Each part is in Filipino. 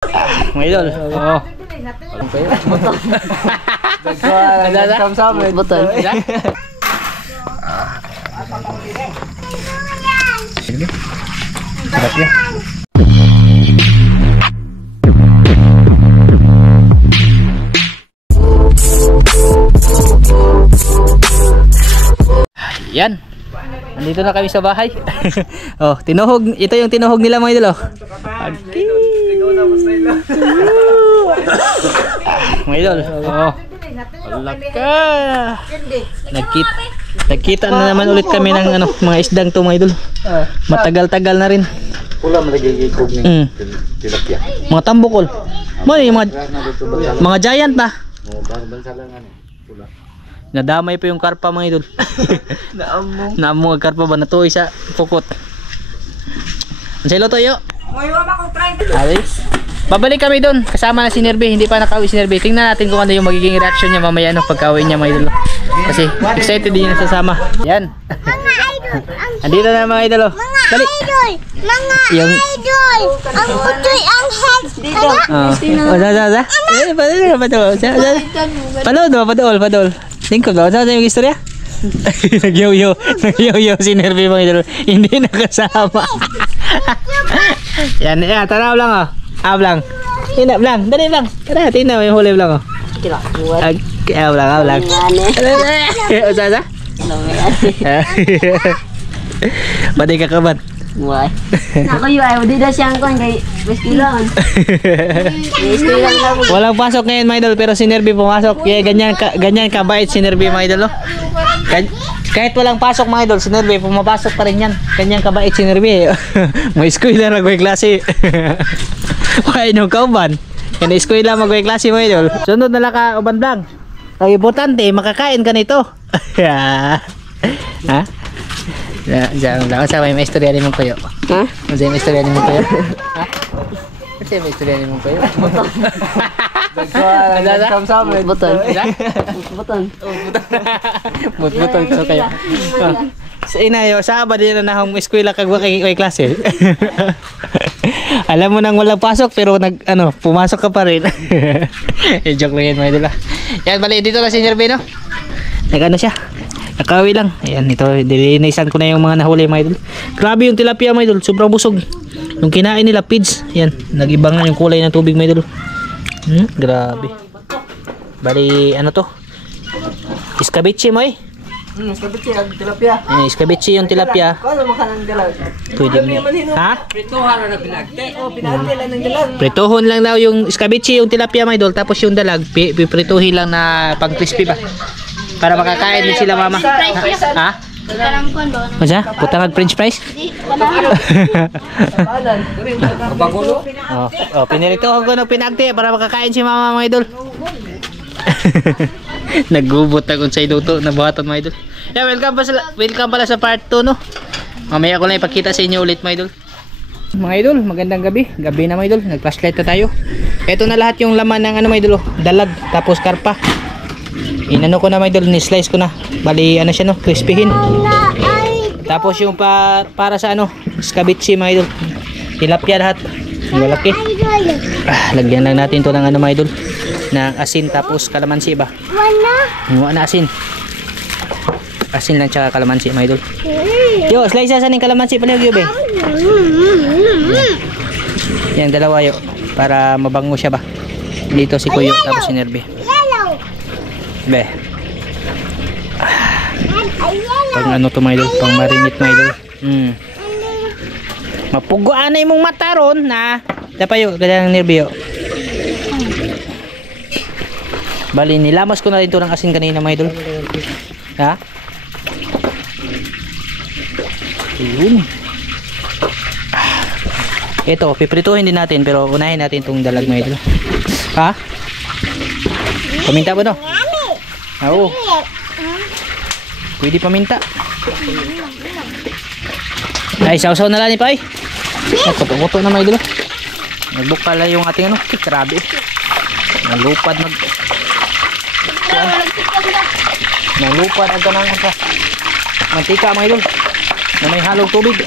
Mga idol. Oo. Betul. Sarap ya. Yan. Nandito na kami sa bahay. Oh, tinuhog. Ito yung tinuhog nila mga idol. Oh. Mga idol. Oh. Alaka. Nagkita na naman ulit kami ng ano, mga isdang to mga idol. Matagal-tagal na rin. Pula magigigog ni tilapia. Mga tambukol. Mga giant na. Pula. Nadamay pa yung karpa mga idol. Naamong ang karpa ba natuoy sa pukot. Ang silo toyo. Alis. Babalik kami doon kasama na si Nerbe. Hindi pa nakauwi si Nerbe. Tingnan natin kung ano yung magiging reaction niya mamaya no, pagka-uwi niya mga idol. Kasi excited din niya sasama. Yan. Andito na mga idol. Dali. Yung Ang utoy ang head. Padol. Tingko daw sa yung istorya. Nagyo-yo si Nerbe mga idol. Hindi nakasama. Yan, tanaw lang oh. Ablang. Hinap lang, dali lang. Tara, tingnan mo yung huli lang oh. Ablang. Usa. Pwede ka kaban. Why? Ako yung ayaw, di na siyang kon kay whisky lang. Whisky lang. Walang pasok ngayon mga idol, pero si Nerbe pumasok. Kaya ganyan kabait si Nerbe mga idol oh. Kahit walang pasok mga idol, si Nerbe pumapasok pa rin yan. Ganyan kabait si Nerbe. May eskwela na magway klase. Why no kauban? Yan eskwela magway klase mga idol. Sunod na lang ka uban lang. Ang importante, makakain ka nito. Ha? Diyan lang sa may istorya ni mong kuyo. Ha? May istorya ni mong kuyo. Ha? Kasi may istorya ni mong kuyo. Betul. Betul so kayo. Sa inayo, sa ba din na hong eskwela kag kay klase. Alam mo nang walang pasok pero pumasok ka pa rin. Joke lang yan mga idol. Yan bali dito na si Nerbe no. Nagano siya. Nakawi lang. Ayan, ito dilinisan ko na yung mga nahuli mga idol. Grabe yung tilapia mga idol, sobrang busog. Yung kinain nila pids, ayan, nag-ibangan yung kulay ng tubig mga idol. Grabe. Bali, ano to? Iskabichi mo eh. Iskabichi ang tilapia. Iskabichi yung tilapia. Ano makanang dalag? Pwede mo. Ha? Prituhan na pinagte. Pinagte lang ng dalag. Prituhon lang daw yung iskabichi yung tilapia mga idol, tapos yung dalag piprituhin lang na pang crispy ba. Para makakain din sila mama. Ha? Masa? Putang french fries? Oh, pinirituhan ko ng pinagti para makakain si mama mga idol. Nagubot na kung sa iluto na buhatan mga idol. Yeah, welcome pala sa part 2 no. Mamaya ko lang ipakita sa inyo ulit mga idol. Mga idol, magandang gabi. Gabi na mga idol, nag-flashlight na tayo. Ito na lahat yung laman ng mga idol, dalag tapos karpa. Inano ko na mga idol, ni-slice ko na. Bali ano siya no, crispyhin. Tapos yung para sa iskabichi mga idol. Tilapia lahat. Malaki. Lagyan lang natin to ng mga idol, ng asin tapos kalamansi ba? Wala asin. Asin lang tsaka kalamansi mga idol. Yo, slice sa ning kalamansi pala yo be. Yan dalawa yo para mabango siya ba. Dito si Kuyo tapos si Nerbe. Be. Pang ano to mga idol, pang marinate mga idol. Mapuguan na imong mata ron na. Dapayo, gadang Nerbe yo. Bali nilamos ko na rin to ng asin kanina mga idol. Ha? Ayun. Ito, piprituhin din natin pero unahin natin itong dalag mga idol. Ha? Paminta ba no? Oo. Pwede paminta. Ay, sausaw na lang ni Pai. Nagputo-puto na mga idol. Nagbukal lang yung ating grabe. Nalupad Nalupad ang kanang mantika mga idol na may halong tubig.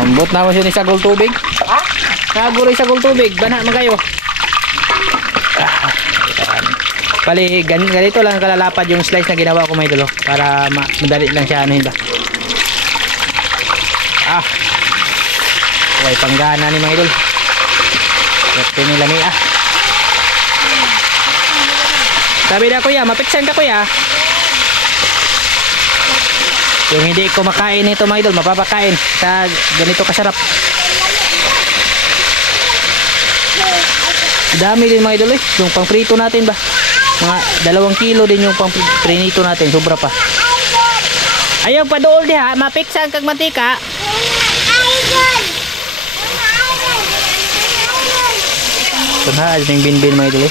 Ambot na mo siya ni sagol tubig. Ha? Naguri sagol tubig. Bana man kayo. Pali ganito lang kalalapad yung slice na ginawa ko mga idol para madali lang siya anuhin ba. Okay, panggana ni mga idol. Ito nila ni Sabi na kuya, mapiksan ka kuya. Yung hindi ko makain ito mga idol, mapapakain sa ganito kasarap. Dami din mga idol yung pang prito natin ba. Mga 2 kilo din yung pang prinito natin, sobra pa. Ayaw pa dool diha, mapiksan kag mantika. Ito na, ito yung binbin mga idol.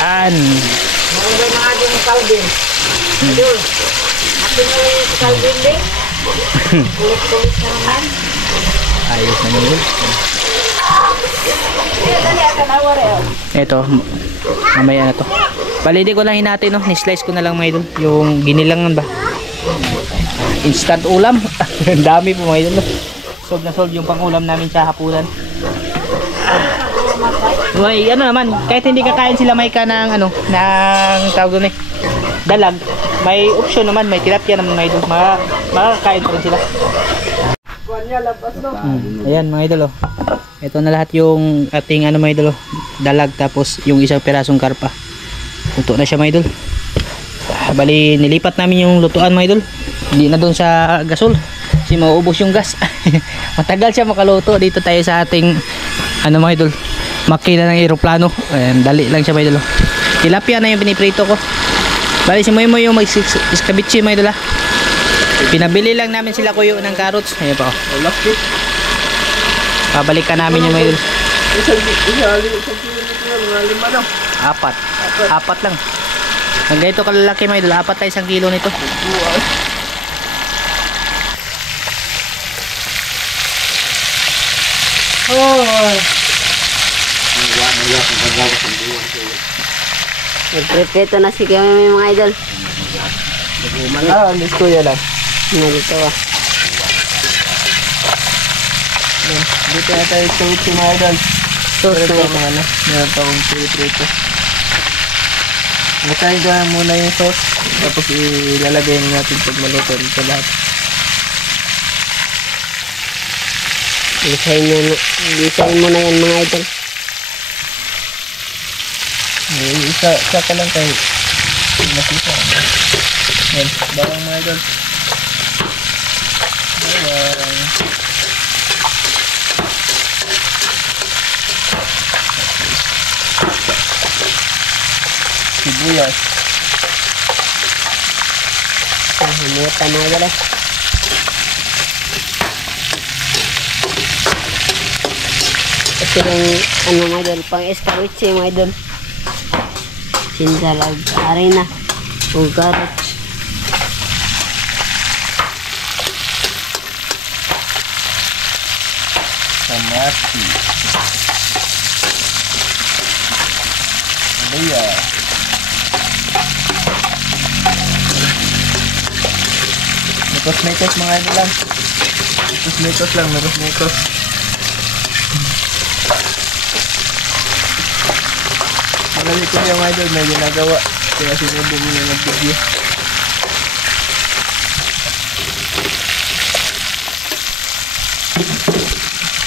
Ayan. Magandang mga yung kalbin. Idol. Atin mo yung kalbin din. Kulit-kulit na naman. Ayos na mga idol. Ito, mamaya na to. Palidi ko lang hinati no, ni-slice ko na lang mga idol. Yung ginilangan ba? Instant ulam. Ang dami po mga idol. Solve na solve yung pang-ulam namin sa hapunan. Uy, ano naman, kahit hindi kakain sila may ka ng ano, ng tawag doon dalag, may option naman, may tilapia naman mga idol. Makakain pa rin sila. Ayan mga idol ito na lahat yung ating ano mga idol dalag, tapos yung isang pirasong karpa. Luto na siya mga idol. Bali nilipat namin yung lutuan mga idol. Hindi na doon sa gasol. Kasi mauubos yung gas. Matagal siya makaluto. Dito tayo sa ating ano mga idol, makina ng aeroplano. Ayan, dali lang siya mga idol. Tilapia na yung piniprito ko. Bali si Moy Moy yung mag-iskabitsi mga idol. Pinabili lang namin sila kuyo ng carrots. Ayan pa pabalikan namin yung mga idol. Apat lang. Ang ganito kalalaki mga idol, 4 tayo 1 kilo nito. Nagprepeto na si kami mga idol. Miss kuya lang. Nalito Dito na tayo sa mga idol. Meron pa mga ano, meron pa akong prito. Masahin ko muna yung sauce, tapos ilalagay natin pag maluto ito lahat. Lisahin mo na yan mga idol. Isa ka lang tayo. Masisa. Yan, bawang mga idol. Bawang. Sibuyas. Humutan mga idol Ito yung ano mga idol, pang escabeche mga idol. Sinsalag, arena, o carrots. Kamati. Luya. Mikos-mikos mga idol lang. Mikos-mikos lang, mikos-mikos. Marami ko yung idol na ginagawa. Kaya sinubo mo na nag-video.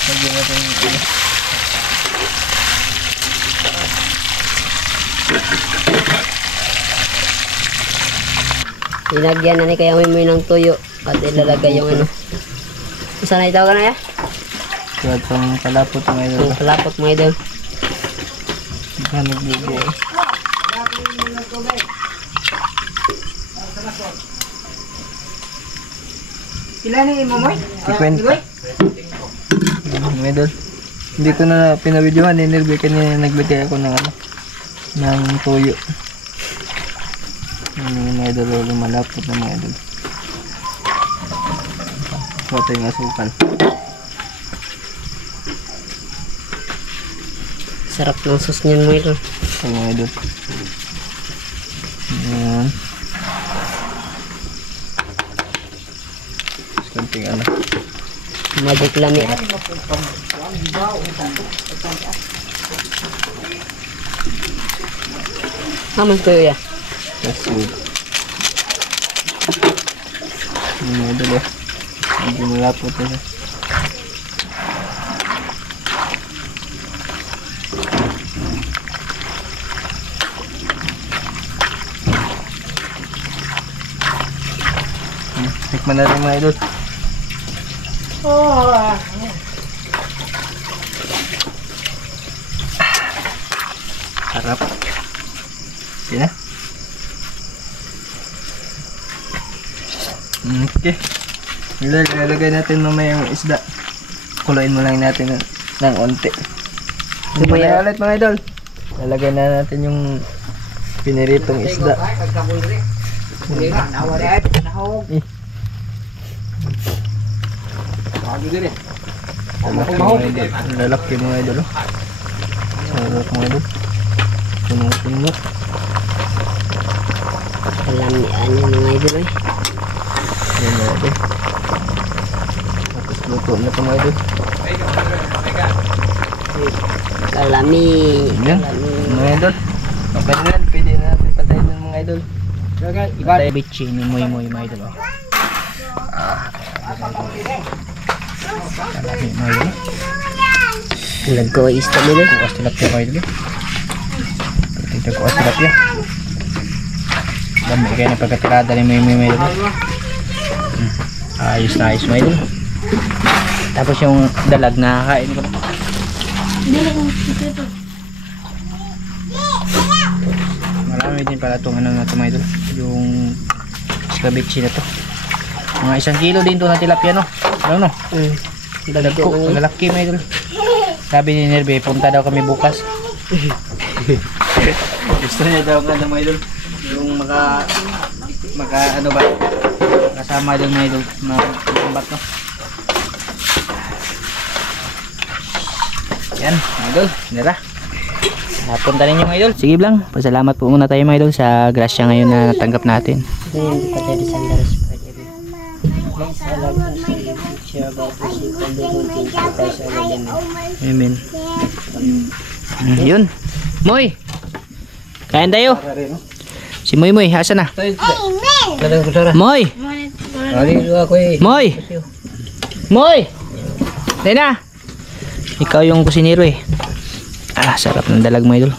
Lagyan natin yung ilo. Ilagyan na ni kaya may ng tuyo at ilalagay yung ano. Saan na itaw ka na ya? Kaya itong kalapot mga idol. Ang kalapot mga idol. Nagbibigay. Ilan ni mo mo? 50. Medal. Hindi ko na pinabidyohan, nilibay kanina nagbigay ako ng ano, ng tuyo. Mga idol, lumalapot na mga idol. Ito yung asukal. Sarap ng sauce niyan mo ito. Ito mga idol. Ayan. Kunting ano. Magic lami. Haman ko ya. That's good. Ini dulu ya. Hindi malapot na. Tikman na rin mga idol. Harap. Okay na. Okay. Ilalagay natin mamaya yung isda. Kuluin mo lang natin ng onti. Mamaya ulit mga idol. Lalagay na natin yung piniritong isda. Lalaki mga idol. Sarap mga idol. Puno-puno. Kalamian yung mga idol eh. Yan mga idol. Tapos luto na ito mga idol. Kalami. Yan mga idol. Okay na yan. Pwede na natin patayin ng mga idol. Patay bitchi ni Moy Moy mga idol. Kalami mga idol. Nagkawa isda mo din. Kuwas tilapia mga idol. Ito kuwas tilapia. Dami kayo na pagkatirada ni Moy Moy mga idol. Ayos na ayos mga idol. Tapos yung dalag na kain ko. Marami din pala itong ano na ito mga idol. Yung scabeche na to. Mga 1 kilo din to na tilapia no. Ano no? Dagko, malaki mga idol. Sabi ni Nerve, punta daw kami bukas. Gusto niya daw nga mga idol. Yung maka ano ba? Kasama doon mga idol. Makambat no. Yan, mga idol. Nira. Punta rin yung mga idol. Sige lang. Pasalamat po muna tayo mga idol sa grasya ngayon na natanggap natin. Amen. Yun. Moy. Kain tayo. Si Moy Moy, asa na? Moy. Moy. Moy. Tayo na. Ikaw yung kusinero eh. Ah, sarap ng dalag mo idol.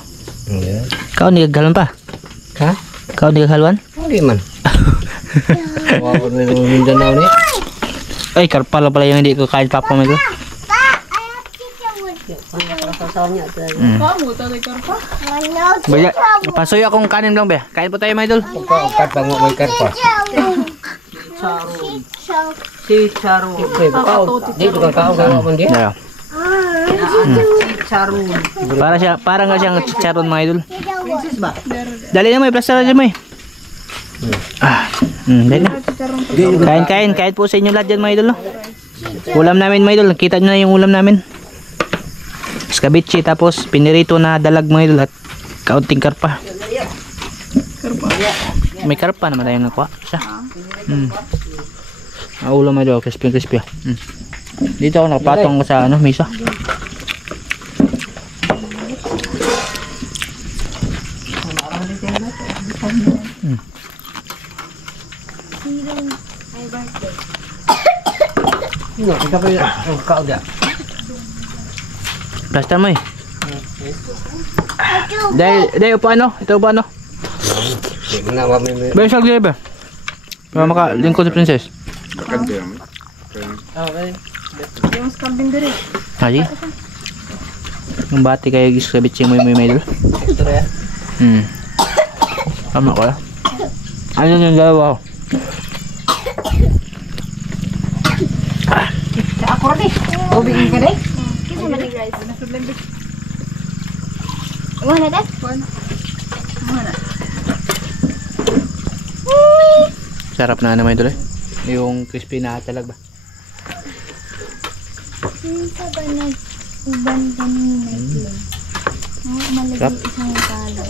Ikaw nagaghalwan pa? Ha? Ikaw nagaghalwan? Hindi man. Wawag na yung Mindanao ni. Ay, karpa lang pala yung hindi ko kain papa mo idol. Baya, pasuyo akong kanin lang ba? Kain po tayo mga idol. Kat bango may karpa. Si Charo. Di ko kau man dia. Yeah. Charo. Para nga siyang chicharon mga idol. Dali na mo, plaster na mo eh. Dali na. Kain po sa inyo lahat dyan mga idol no? Ulam namin mga idol, nakita nyo na yung ulam namin. Scabeche tapos pinirito na dalag mga idol at kaunting karpa. May karpa naman tayong nakuha siya. Ulam mga idol, crispy. Dito ako nakapatong sa ano, misa. No, kita pa yung kau dia. Plaster mo eh. Dahil upo ano? Ito upo ano? Bayo siya glibe. Para makalingkod si princess. Yung scalding diri. Haji? Yung bati kayo gisabit siya mo yung may idol. Tama ko ya. Ano yung dalawa ko? Ako rin eh. Tubig ka rin. Kisa man guys. Nasudlan din. Wala na? Wala. Sarap na naman idol eh. Yung crispy na talag ba? Minsan ba nag-uban kanina yun? Malagay isang talo.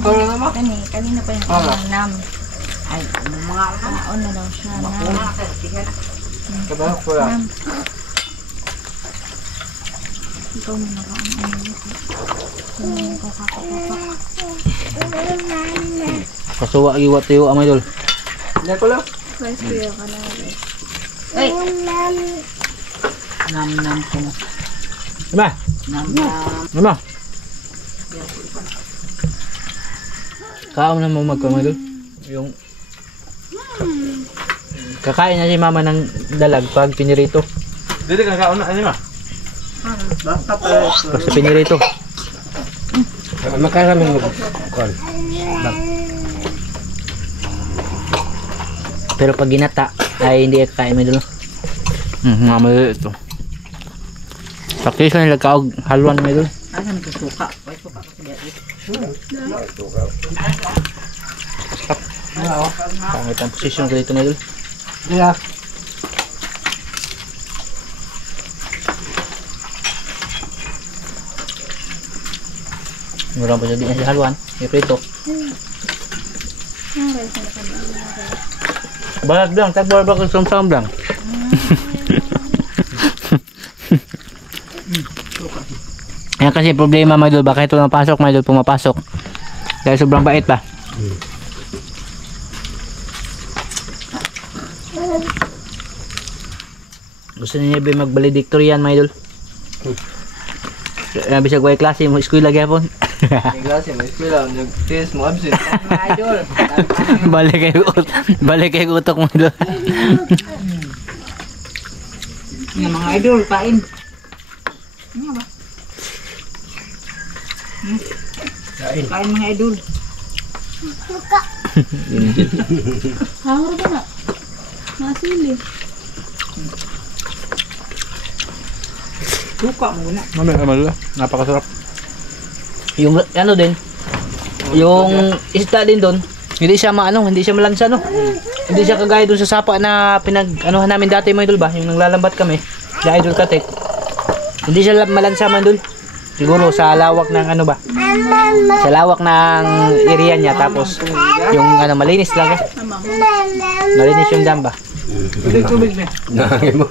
Kanina pa yung nam. Ay, mga Kaon na daw siya. Nam. Kabahak ko lang. Nam. Ikaw mo na kaon. Ikaw kakapapa. Kasuwa giwat tayo amay dol. Hindi ko lang. Guys, kuya ka na. Ay! Nam-nam ko. Diba? Nam-nam. Diba? Kaon na mo magkamay dol. Yung kakain na si mama ng dalag pag pinirito. Dito ka kauna, ano ma? Pag pinirito. Makarami mo. Kon. Pero pag ginata ay hindi kakain mo dol. Mamaya ito. Sakti sa nila kaog haluan mo dol. Ano nito suka? Ay, suka ko siya. Pangit ang posisyon ko dito mo dol. Kaya. Murang pa jadi na si haluan. Iprito. Balag lang, tagbor ba kung sumsam lang. Yan kasi problema mga idol, baka ito napasok mga idol, pumapasok. Dahil sobrang bait pa. Gusto niya ba mag-valedictorian mga idol? Bisag way klase mo, eskwela gyapon. May klase, may eskwela. Nag-test mo, absent. Mga idol. Balik kay utok mo idol. Yung mga idol, kain. Ano ba? Kain mga idol. Hangro ka na. Masili. Suka muna. Mamaya, napakasarap. Yung ano din, yung isda din doon, hindi siya hindi siya malansa no. Hindi siya kagaya doon sa sapa na pinag-anuhan namin dati mga idol ba, yung naglalambat kami, sa Idol Katek. Hindi siya malansa man doon. Siguro sa lawak ng ano ba? Sa lawak ng area niya, tapos yung malinis lang eh. Malinis yung dam ba? Tubig na. Nangin mo.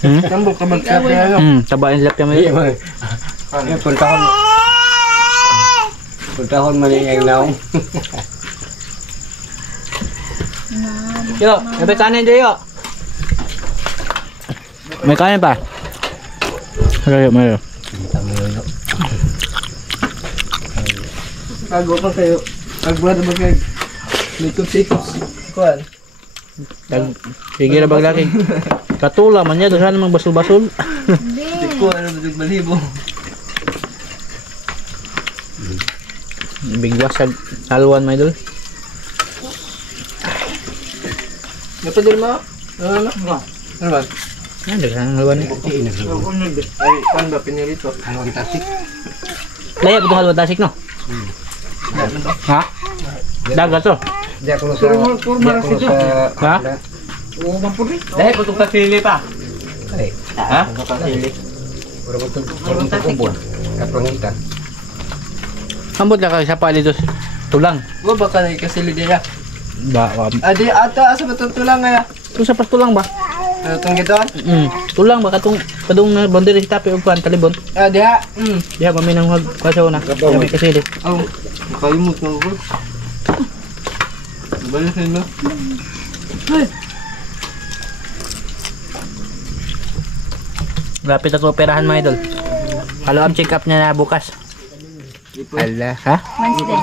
Tambok ka magkape ano? Tabain lap kami. Iya, mag. Puntahon man yung naong. Yo, may kanin dyan yo. May kanin pa? Mayo. Kago pa kayo. Agbuhat na magkag. Likot-sikot. Kuhan. Sige na baglaki. Katula man niya, doon sana mang basol-basol. Hindi ko ano ba malibo. Bigwas sa haluan mga idol. Napadil mo? Ano ba? Ano ba? Yan, dagang haluan niya. Ay, kan ba pinirito? Ano kita sik? Laya betul haluan tasik no? Ha? Dagat to? Di ako sa... Ha? Oo, mampuri. Dahil putok ka sili pa. Ay, Ha? Putok ka sili. puro mo kumpon. Kapangitan. Ambot lang sa pali dos. Tulang. Wa baka na ikasili diya. Ba, Adi ata asa matutulang nga. Ito sa pastulang ba? Tong giton. Tulang ba katong padung na boundary sa tapi upan talibon. Diha. Diha kami nang magkasaw na. Kami kasili. Oh, makalimot na ako. Balik na. Lapit ako operahan mga idol. Follow up check up niya na bukas. Ala, ha?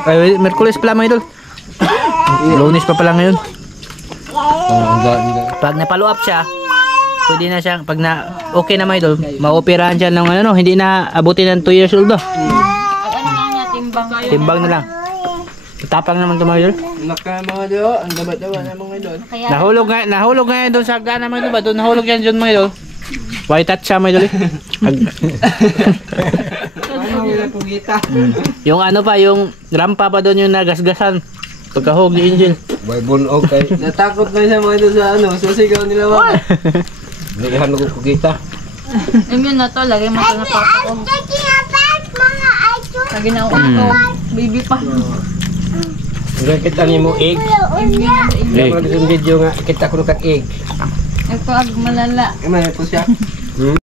Ay, Merkulis pala mga idol. Lunes pa pala ngayon. Pag na-follow up siya, pwede na siyang, pag na okay na mga idol, ma-operahan siya ng ano, hindi na abutin ng 2 years old do. Ano lang niya, timbang. Timbang na lang. Tapang naman ito mga idol. Naka mga do, ang dabat-dabat na mga idol. Kaya, Nahulog nga doon sa gana mga idol ba? Doon nahulog yan dyan mga idol. White touch siya mga idol eh. Ano wala pugita? Yung ano pa, yung rampa pa doon yung nagasgasan. Pagkahog ni Angel. Boy bunog kay. Natakot na siya mga idol sa ano, sa sigaw nila wa. Hindi ka nagpugita. yun na to, lagay mo ito na papakog. Lagi na ako ito. Baby pa. Hanggang kita ni mo egg. Kaya mga video nga, kita ko nung egg. Ito ag malala. Kaya po siya.